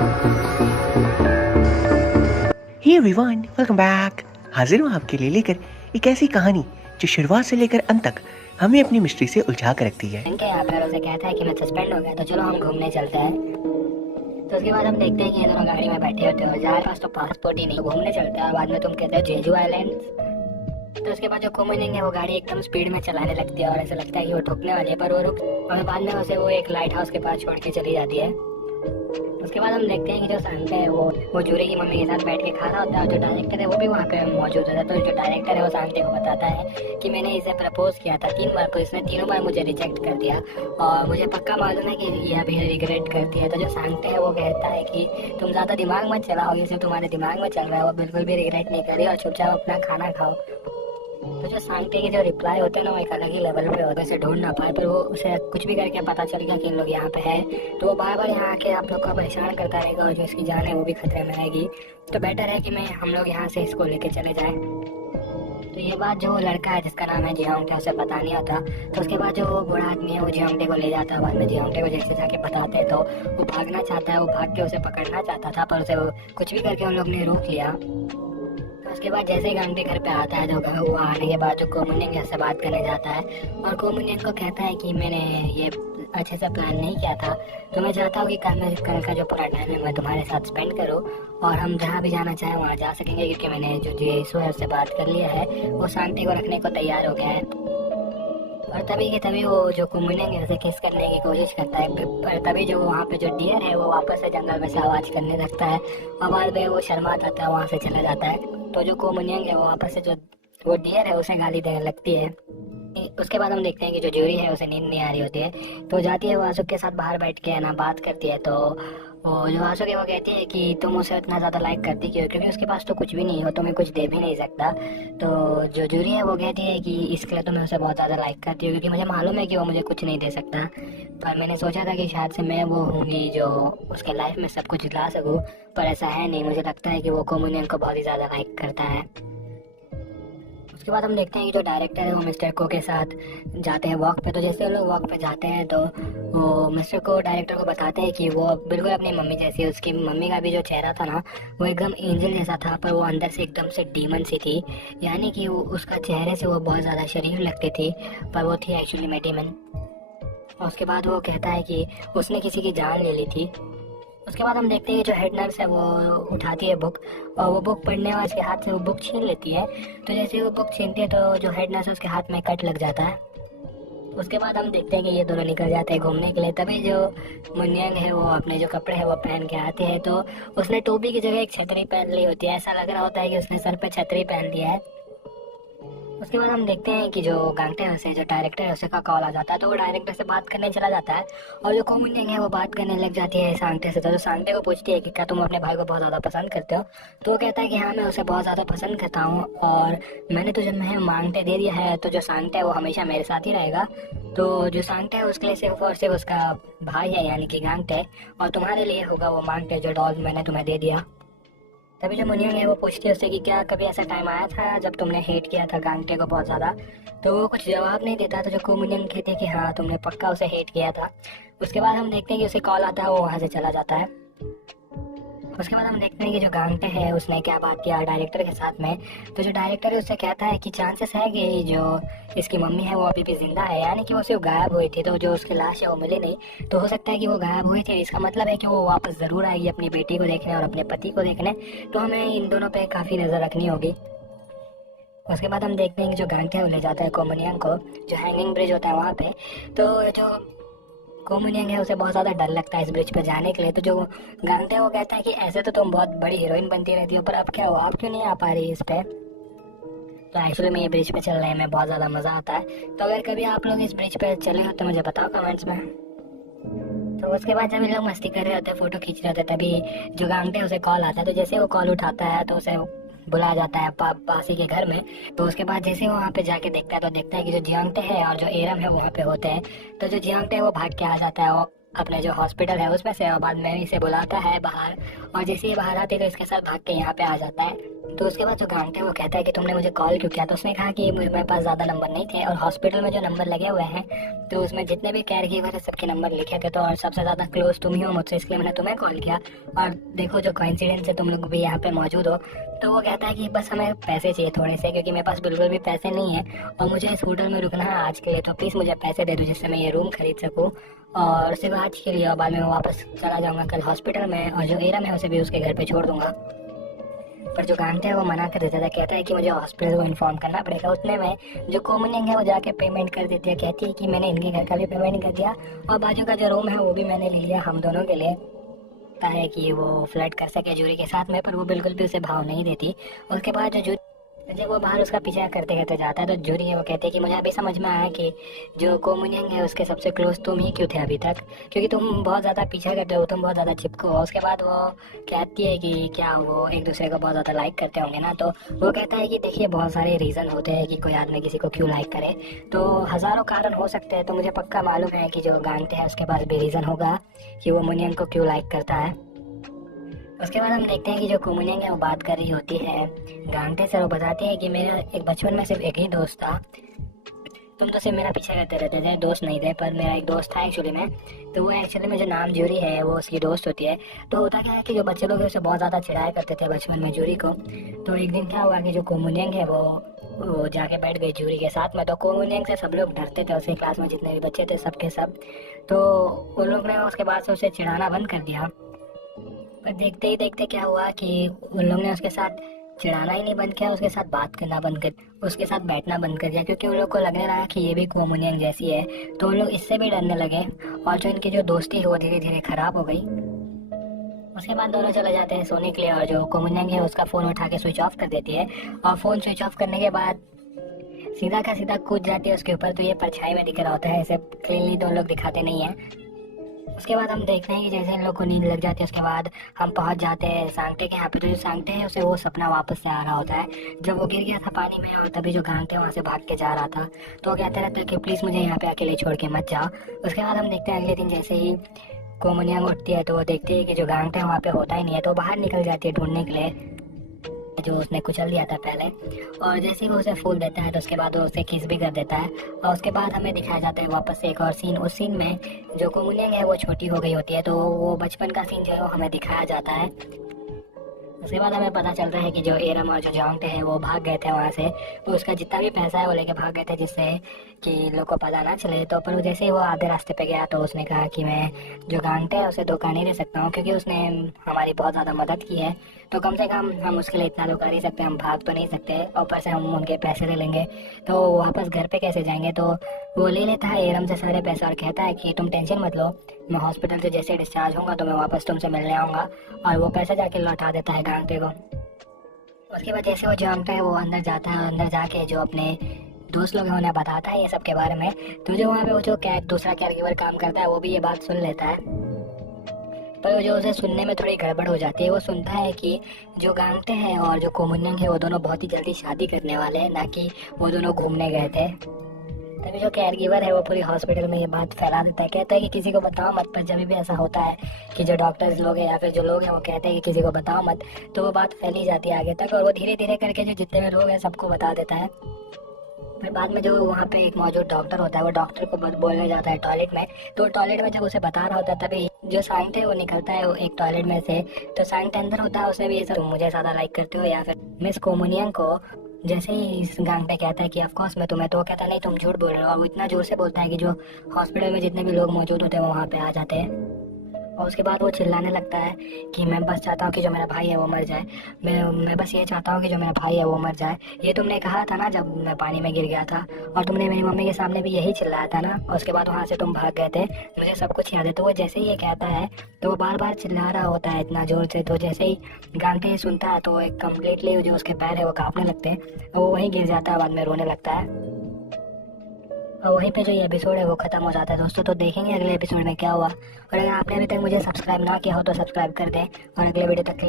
Hey everyone, welcome back. हाजिर हूँ आपके लिए लेकर एक ऐसी कहानी जो शुरुआत से लेकर अंत तक हमें अपनी मिस्ट्री से उलझा कर रखती है। इनके यहाँ पर उसे कहता है कि मैं सस्पेंड हो गया, तो चलो हम घूमने चलते हैं। तो उसके बाद हम देखते हैं कि ये दोनों गाड़ी में बैठे होते हो, हमारे पास तो पासपोर्ट ही नहीं, तो घूमने चलते हैं। और बाद में तुम कहते हो जेजू आइलैंड। तो उसके बाद जो कोमुनिंग है वो गाड़ी एकदम स्पीड में चलाने लगती है और ऐसा लगता है कि वो ठोकने वाली है, पर वो रुक, और बाद में उसे वो एक लाइट हाउस के पास छोड़ के चली जाती है। उसके बाद हम देखते हैं कि जो सांता है वो जूरी की मम्मी के साथ बैठ के खा रहा होता है, और जो डायरेक्टर है वो भी वहाँ पे मौजूद होता है। तो जो डायरेक्टर है वो सांते को बताता है कि मैंने इसे प्रपोज किया था 3 बार, तो इसने तीनों बार मुझे रिजेक्ट कर दिया और मुझे पक्का मालूम है कि ये अभी रिग्रेट करती है। तो जो सांते है वो कहता है कि तुम ज़्यादा दिमाग मत चलाओ, ये सिर्फ तुम्हारे दिमाग में चल रहा है, वो बिल्कुल भी रिग्रेट नहीं कर रही और चुपचाप अपना खाना खाओ। तो जो सांते के जो रिप्लाई होते हैं ना वो एक अलग ही लेवल पे होता है, उसे ढूंढ ना पाए, पर वो उसे कुछ भी करके पता चल गया कि इन लोग यहाँ पे है, तो वो बार बार यहाँ आके आप लोग को परेशान करता रहेगा और जो इसकी जान है वो भी खतरे में रहेगी। तो बेटर है कि हम लोग यहाँ से इसको लेके चले जाएं। तो ये बात जो लड़का है जिसका नाम है जियांगटे, उसे पता नहीं आता। तो उसके बाद जो वो बूढ़ा आदमी है वो जियांगटे को ले जाता है। बाद में जियांगटे को जैसे जाके बताते हैं तो वो भागना चाहता है, वो भाग के उसे पकड़ना चाहता था, पर उसे कुछ भी करके उन लोग ने रोक लिया। उसके बाद जैसे ही गांधी घर पे आता है तो वो आने के बाद जो कोमुनियन से बात करने जाता है और कोमुनियन को कहता है कि मैंने ये अच्छे से प्लान नहीं किया था, तो मैं चाहता हूँ कि कल का जो पूरा टाइम है मैं तुम्हारे साथ स्पेंड करूँ और हम जहाँ भी जाना चाहें वहाँ जा सकेंगे, क्योंकि मैंने जो जीसू है उससे बात कर लिया है, वो शांति को रखने को तैयार हो गया है। और तभी के तभी वो जो कोमुनियन है उसे किस करने की कोशिश करता है, पर तभी जो वहाँ पे जो डियर है वो वापस से जंगल में से आवाज़ करने लगता है और बाद में वो शर्मा जाता है, वहाँ से चला जाता है। तो जो कोमुनियन है वो वापस से जो वो डियर है उसे गाली देने लगती है। उसके बाद हम देखते हैं कि जो जूरी है उसे नींद नहीं आ रही होती है, तो जाती है वो आसुक के साथ बाहर बैठ के ना बात करती है। तो वो जो आसुक है वो कहती है कि तुम उसे इतना ज़्यादा लाइक करती क्यों, क्योंकि उसके पास तो कुछ भी नहीं हो, तुम्हें कुछ दे भी नहीं सकता। तो जो जूरी है वो कहती है कि इसके लिए तो मैं उसे बहुत ज़्यादा लाइक करती हूँ, क्योंकि मुझे मालूम है कि वो मुझे कुछ नहीं दे सकता, पर मैंने सोचा था कि शायद से मैं वो होंगी जो उसके लाइफ में सब कुछ ला सकूँ, पर ऐसा है नहीं। मुझे लगता है कि वो कोमुनियन को बहुत ही ज़्यादा लाइक करता है। उसके बाद हम देखते हैं कि जो डायरेक्टर है वो मिस्टर को के साथ जाते हैं वॉक पे। तो जैसे वो लोग वॉक पे जाते हैं तो वो मिस्टर को डायरेक्टर को बताते हैं कि वो बिल्कुल अपनी मम्मी जैसी है। उसकी मम्मी का भी जो चेहरा था ना वो एकदम एंजल जैसा था, पर वो अंदर से एकदम से डीमन सी थी, यानी कि वो उसका चेहरे से वो बहुत ज़्यादा शरीफ लगती थी, पर वो थी एक्चुअली में डीमन। और उसके बाद वो कहता है कि उसने किसी की जान ले ली थी। उसके बाद हम देखते हैं कि जो हेड नर्स है वो उठाती है बुक और वो बुक पढ़ने वाले के हाथ से वो बुक छीन लेती है। तो जैसे वो बुक छीनती है तो जो हेड नर्स है उसके हाथ में कट लग जाता है। उसके बाद हम देखते हैं कि ये दोनों निकल जाते हैं घूमने के लिए। तभी जो मुनियंग है वो अपने जो कपड़े हैं वो पहन के आते हैं, तो उसने टोपी की जगह एक छतरी पहन ली होती है। ऐसा लग रहा होता है कि उसने सर पे छतरी पहन लिया है। उसके बाद हम देखते हैं कि जो गांगटे है उसे जो डायरेक्टर है उसे का कॉल आ जाता है, तो वो डायरेक्टर से बात करने चला जाता है और जो कोमुनियन है वो बात करने लग जाती है सांगटे से। तो सांगटे को पूछती है कि क्या तुम अपने भाई को बहुत ज़्यादा पसंद करते हो, तो वो कहता है कि हाँ मैं उसे बहुत ज़्यादा पसंद करता हूँ और मैंने तुझे मैं मांगते दे दिया है, तो जो सांगटे है वो हमेशा मेरे साथ ही रहेगा। तो जो सांगटे है उसके लिए सिर्फ और सिर्फ उसका भाई है यानी कि गांगटे, और तुम्हारे लिए होगा वो मांगटे जो डॉल मैंने तुम्हें दे दिया। तभी जो मुनियन है वो पूछती है उससे कि क्या कभी ऐसा टाइम आया था जब तुमने हेट किया था गांगटे को बहुत ज़्यादा, तो वो कुछ जवाब नहीं देता। तो जो कोमुनियन कहती है कि हाँ तुमने पक्का उसे हेट किया था। उसके बाद हम देखते हैं कि उसे कॉल आता है, वो वहाँ से चला जाता है। उसके बाद हम देखते हैं कि जो गांगटे है उसने क्या बात किया डायरेक्टर के साथ में। तो जो डायरेक्टर है उससे कहता है कि चांसेस है कि जो इसकी मम्मी है वो अभी भी जिंदा है, यानी कि वो सिर्फ गायब हुई थी, तो जो उसकी लाश है वो मिली नहीं, तो हो सकता है कि वो गायब हुई थी। इसका मतलब है कि वो वापस ज़रूर आएगी अपनी बेटी को देखने और अपने पति को देखने, तो हमें इन दोनों पे काफ़ी नज़र रखनी होगी। उसके बाद हम देखते हैं कि जो गांगटे है वो ले जाता है कोमुनियन को जो हैंगिंग ब्रिज होता है वहाँ पे। तो जो कोमुनियन है उसे बहुत ज़्यादा डर लगता है इस ब्रिज पे जाने के लिए। तो जो गांगटे वो कहता है कि ऐसे तो तुम बहुत बड़ी हीरोइन बनती रहती हो, पर अब क्या हुआ, आप क्यों नहीं आ पा रही इस पे। तो एक्चुअली में ये ब्रिज पे चलने में बहुत ज़्यादा मज़ा आता है, तो अगर कभी आप लोग इस ब्रिज पे चले हो तो मुझे बताओ कमेंट्स में। तो उसके बाद जब ये लोग मस्ती कर रहे होते हैं, फोटो खींच रहे होते हैं, तभी जो गांगटे है उसे कॉल आता है। तो जैसे वो कॉल उठाता है तो उसे बुलाया जाता है पासी के घर में। तो उसके बाद जैसे वो वहाँ पे जाके देखता है तो देखता है कि जो जियांगटे है और जो एरम है वहाँ पे होते हैं। तो जो जियांगटे है वो भाग के आ जाता है वो अपने जो हॉस्पिटल है उसमें से, और बाद में इसे बुलाता है बाहर, और जैसे ही बाहर आते तो इसके साथ भाग के यहाँ पे आ जाता है। तो उसके बाद जो गांगटे है वो कहता है कि तुमने मुझे कॉल क्यों किया। तो उसने कहा कि मेरे पास ज़्यादा नंबर नहीं थे और हॉस्पिटल में जो नंबर लगे हुए हैं तो उसमें जितने भी केयर गिवर है सबके नंबर लिखे थे, तो और सबसे ज़्यादा क्लोज तुम ही हो मुझसे, इसलिए मैंने तुम्हें कॉल किया। और देखो जो कोइंसिडेंस है, तुम लोग भी यहाँ पे मौजूद हो। तो वो कहता है कि बस हमें पैसे चाहिए थोड़े से, क्योंकि मेरे पास बिल्कुल भी पैसे नहीं है और मुझे इस होटल में रुकना है आज के लिए, तो प्लीज़ मुझे पैसे दे दो जिससे मैं ये रूम खरीद सकूँ और सिर्फ आज के लिए, और बाद में मैं वापस चला जाऊँगा कल हॉस्पिटल में, और जो एरम है उसे भी उसके घर पे छोड़ दूंगा। पर जो गांगटे है वो मना कर देता था, कहता है कि मुझे हॉस्पिटल को इन्फॉर्म करना पड़ेगा। उतने में जो कोमुनियंग है वो जाके पेमेंट कर देती है, कहती है कि मैंने इनके घर का भी पेमेंट कर दिया और बाजू का जो रूम है वो भी मैंने ले लिया हम दोनों के लिए, है कि वो फ्लर्ट कर सके जूरी के साथ में। पर वो बिल्कुल भी उसे भाव नहीं देती। उसके बाद जो जब वो बाहर उसका पीछा करते करते जाता है तो जूरी है वो कहती है कि मुझे अभी समझ में आया कि जो कोमुनियंग है उसके सबसे क्लोज तुम ही क्यों थे अभी तक, क्योंकि तुम बहुत ज़्यादा पीछा करते हो, तुम बहुत ज़्यादा चिपको हो। उसके बाद वो कहती है कि क्या वो एक दूसरे को बहुत ज़्यादा लाइक करते होंगे ना। तो वो कहता है कि देखिए बहुत सारे रीज़न होते हैं कि कोई आदमी किसी को क्यों लाइक करे, तो हज़ारों कारण हो सकते हैं। तो मुझे पक्का मालूम है कि जो गांगते हैं उसके पास भी रीज़न होगा कि वो मुनियंग को क्यों लाइक करता है। उसके बाद हम देखते हैं कि जो कोमुनियंग है वो बात कर रही होती है गांगटे से। वो बताती है कि मेरा एक बचपन में सिर्फ एक ही दोस्त था, तुम तो सिर्फ मेरा पीछा करते रहते थे, दोस्त नहीं थे, पर मेरा एक दोस्त था एक्चुअली में। तो वो एक्चुअली में जो नाम जूरी है वो उसकी दोस्त होती है। तो होता क्या है कि जो बच्चे लोग हैं उसे बहुत ज़्यादा चिढ़ाया करते थे बचपन में जूरी को। तो एक दिन क्या हुआ कि जो कोमुनियंग है वो जाके बैठ गई जूरी के साथ में। तो कोमुनियंग से सब लोग डरते थे, उसके क्लास में जितने भी बच्चे थे सबके सब। तो उन लोग ने उसके बाद से उसे चिढ़ाना बंद कर दिया। पर देखते ही देखते क्या हुआ कि उन लोग ने उसके साथ चिढ़ाना ही नहीं बंद किया, उसके साथ बात करना बंद कर, उसके साथ बैठना बंद कर दिया, क्योंकि उन लोग को लगने लगा कि ये भी कोमुनियंग जैसी है। तो उन लोग इससे भी डरने लगे और जो इनकी जो दोस्ती है वो धीरे धीरे खराब हो गई। उसके बाद दोनों चले जाते हैं सोने के लिए और जो कोमुनियंग है उसका फ़ोन उठा के स्विच ऑफ कर देती है। और फ़ोन स्विच ऑफ करने के बाद सीधा का सीधा कूद जाती है उसके ऊपर। तो ये परछाई में दिख रहा होता है, इसे क्लीनली तो लोग दिखाते नहीं है। उसके बाद हम देखते हैं कि जैसे इन लोग को नींद लग जाती है उसके बाद हम पहुंच जाते हैं सांगटे के यहाँ पे। तो जो सांगटे है उसे वो सपना वापस से आ रहा होता है जब वो गिर गया था पानी में, और तभी जो गांगटे वहाँ से भाग के जा रहा था। तो वो कहते रहते हैं कि प्लीज़ मुझे यहाँ पे अकेले छोड़ के मत जाओ। उसके बाद हम देखते हैं अगले दिन जैसे ही कोमुनियंग उठती है तो वो देखती है कि जो गांगटे वहाँ पे होता ही नहीं है। तो बाहर निकल जाती है ढूंढने के लिए जो उसने कुचल दिया था पहले। और जैसे ही वो उसे फूल देता है तो उसके बाद वो उसे किस भी कर देता है। और उसके बाद हमें दिखाया जाता है वापस से एक और सीन। उस सीन में जो कोमुनियंग है वो छोटी हो गई होती है, तो वो बचपन का सीन जो है वो हमें दिखाया जाता है। उसके बाद हमें पता चलता है कि जो एरम और जो जांगटे हैं वो भाग गए थे वहाँ से। तो उसका जितना भी पैसा है वो लेके भाग गए थे जिससे कि लोग को पता ना चले। तो पर जैसे ही वो आधे रास्ते पे गया तो उसने कहा कि मैं जो गांगटे है उसे धोखा नहीं दे सकता हूँ, क्योंकि उसने हमारी बहुत ज़्यादा मदद की है। तो कम से कम हम उसके लिए इतना तो कर ही सकते हैं, हम भाग तो नहीं सकते, ऊपर से हम उनके पैसे ले लेंगे तो वापस घर पे कैसे जाएंगे। तो वो ले लेता है एरम से सारे पैसे और कहता है कि तुम टेंशन मत लो, मैं हॉस्पिटल से जैसे डिस्चार्ज होऊंगा तो मैं वापस तुमसे मिलने आऊँगा। और वो पैसे जाके लौटा देता है गांगटे को। उसके बाद जैसे वो जानता है वो अंदर जाता है, अंदर जाके जो अपने दोस्त लोग हैं उन्हें बताता है ये सब के बारे में। तो जो वहाँ पे वो जो दूसरा कैरेगिवर काम करता है वो भी ये बात सुन लेता है। पर जो उसे सुनने में थोड़ी गड़बड़ हो जाती है। वो सुनता है कि जो गांगटे हैं और जो कोमुनियंग है वो दोनों बहुत ही जल्दी शादी करने वाले हैं, ना कि वो दोनों घूमने गए थे। तभी जो कैरगिवर है वो पूरी हॉस्पिटल में ये बात फैला देता है, कहता है कि किसी को बताओ मत। पर जब भी ऐसा होता है कि जो डॉक्टर्स लोग हैं या फिर जो लोग हैं वो कहते हैं कि किसी को बताओ मत, तो वो बात फैली जाती है आगे तक और वो धीरे धीरे करके जो जितने भी लोग हैं सबको बता देता है। फिर बाद में जो वहाँ पे एक मौजूद डॉक्टर होता है वो डॉक्टर को बोलने जाता है टॉयलेट में। तो टॉयलेट में जब उसे बता रहा होता है तभी जो सांगटे है वो निकलता है वो एक टॉयलेट में से। तो सांगटे अंदर होता है, उसने भी ये सब मुझे ज़्यादा लाइक करते हो या फिर मिस कोमुनियंग को। जैसे ही इस गांगटे कहता है कि ऑफ कोर्स मैं तुम्हें, तो वो कहता है नहीं तुम झूठ बोल रहे हो। और वो इतना जोर से बोलता है कि जो हॉस्पिटल में जितने भी लोग मौजूद होते हैं वो वहाँ पे आ जाते हैं। और उसके बाद वो चिल्लाने लगता है कि मैं बस चाहता हूँ कि जो मेरा भाई है वो मर जाए, मैं बस ये चाहता हूँ कि जो मेरा भाई है वो मर जाए। ये तुमने कहा था ना जब मैं पानी में गिर गया था, और तुमने मेरी मम्मी के सामने भी यही चिल्लाया था ना, और उसके बाद वहाँ से तुम भाग गए थे, मुझे सब कुछ याद है। तो वो जैसे ही ये कहता है तो वो बार बार चिल्ला रहा होता है इतना ज़ोर से। तो जैसे ही गांगटे ये सुनता है तो एक कम्प्लीटली जो उसके पैर है वो काँपने लगते हैं और वो वहीं गिर जाता है, बाद में रोने लगता है। और वहीं पे जो ये एपिसोड है वो खत्म हो जाता है दोस्तों। तो देखेंगे अगले एपिसोड में क्या हुआ। और अगर आपने अभी तक मुझे सब्सक्राइब ना किया हो तो सब्सक्राइब कर दें और अगले वीडियो तक के लिए